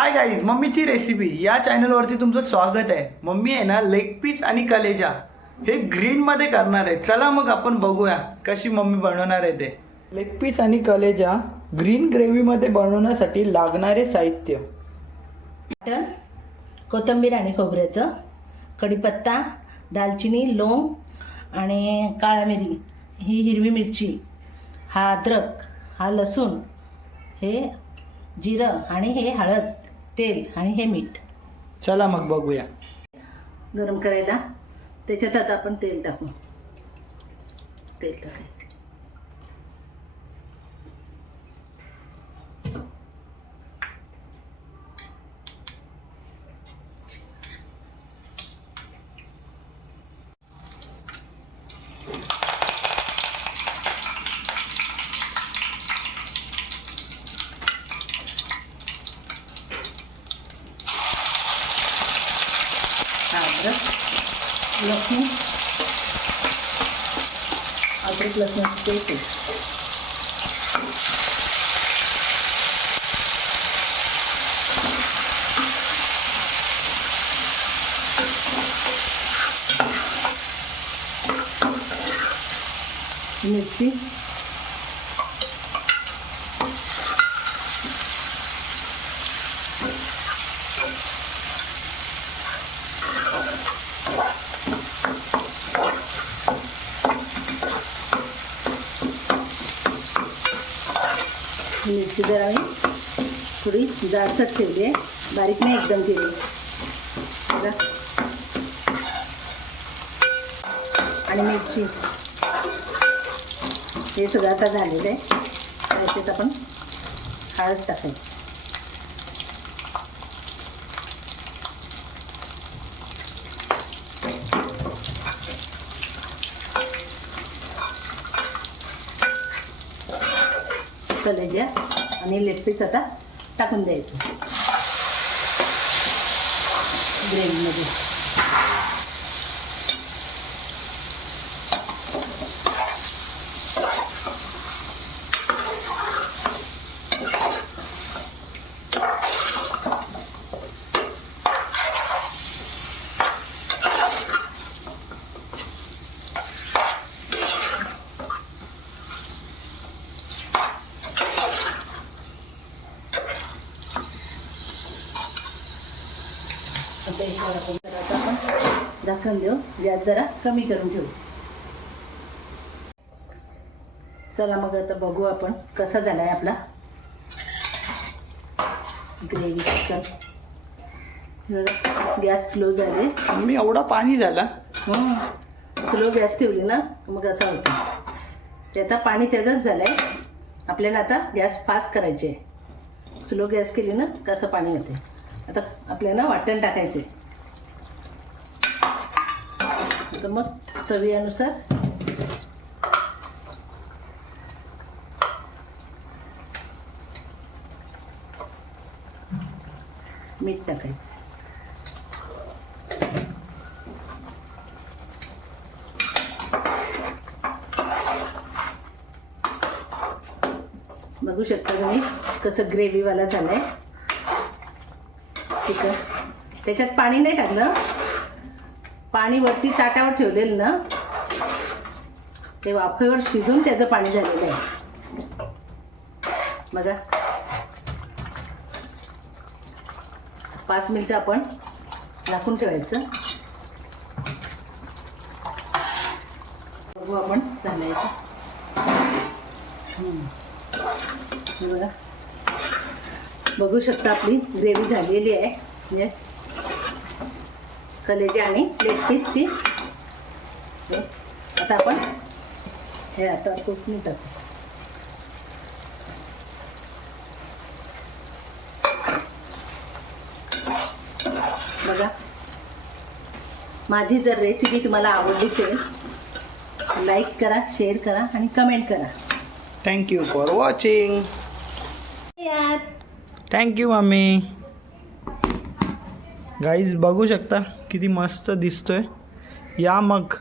Hi guys मम्मीची recipe या चॅनलवरती तुमचं स्वागत आहे. मम्मी आहे ना लेग पीस आणि कलेजा. हे ग्रीनमध्ये करणार आहे. चला मग आपण बघूया कशी मम्मी बनवणार आहे ते. लेग पीस आणि कलेजा ग्रीन ग्रेव्हीमध्ये बनवण्यासाठी लागणारे साहित्य. मटण कोथिंबीर आणि खोबऱ्याचं कढीपत्ता दालचिनी लोंग आणि काळा मिरी ही हिरवी मिरची हा अद्रक हा लसूण हे जिरं आणि हे हळद. तेल आणि हे मीठ. चला मग बघूया. गरम करायला. त्याच्यात आता आपण तेल टाकू. तेल टाकायचं. हा अद्रक लसूण अद्रक लसूण पेस्ट मिरची मिरची जरा मी थोडी जाडसट ठेवली आहे. बारीक नाही एकदम केली. आणि मिरची. हे सगळं आता झालेलं आहे. त्याच्यात आपण हळद टाकायची. कलेजा आणि लेग पीस आता टाकून द्यायचं. ग्रेव्हीमध्ये आता याच्यावर आपण जरा आता आपण. झाकण देऊ. गॅस जरा कमी करून ठेवू. चला मग आता बघू आपण कसा झाला आहे आपला ग्रेव्ही चिकन. गॅस स्लो झाले. मम्मी एवढा पाणी झाला. स्लो गॅस ठेवली ना मग असं होतं. ते आता पाणी त्याचंच झालं आहे आपल्याला आता गॅस फास्ट करायचे आहे. स्लो गॅस केली ना कसं पाणी होते आता आपल्याला वाटण टाकायचे तर मग चवीनुसार मीठ टाकायचं. बघू शकता तुम्ही कसं ग्रेव्हीवाला झालाय. चिकन त्याच्यात पाणी नाही टाकलं. पाणी वरती ताटावर ठेवलेलं ना. ते वाफेवर शिजून त्याचं पाणी झालेलं आहे. बघा. पाच मिनिटं आपण झाकून ठेवायचं. बघू आपण घालायचं बघा. बघू शकता आपली ग्रेव्ही झालेली आहे. म्हणजे कलेजी आणि लेग पीसची. आता आपण हे आता कोथमीर टाकू. बघा. माझी जर रेसिपी तुम्हाला आवडली असेल लाईक करा शेअर करा आणि कमेंट करा. थँक्यू फॉर वॉचिंग यार थँक्यू मम्मी गाईज बघू शकता किती मस्त दिसतोय. या मग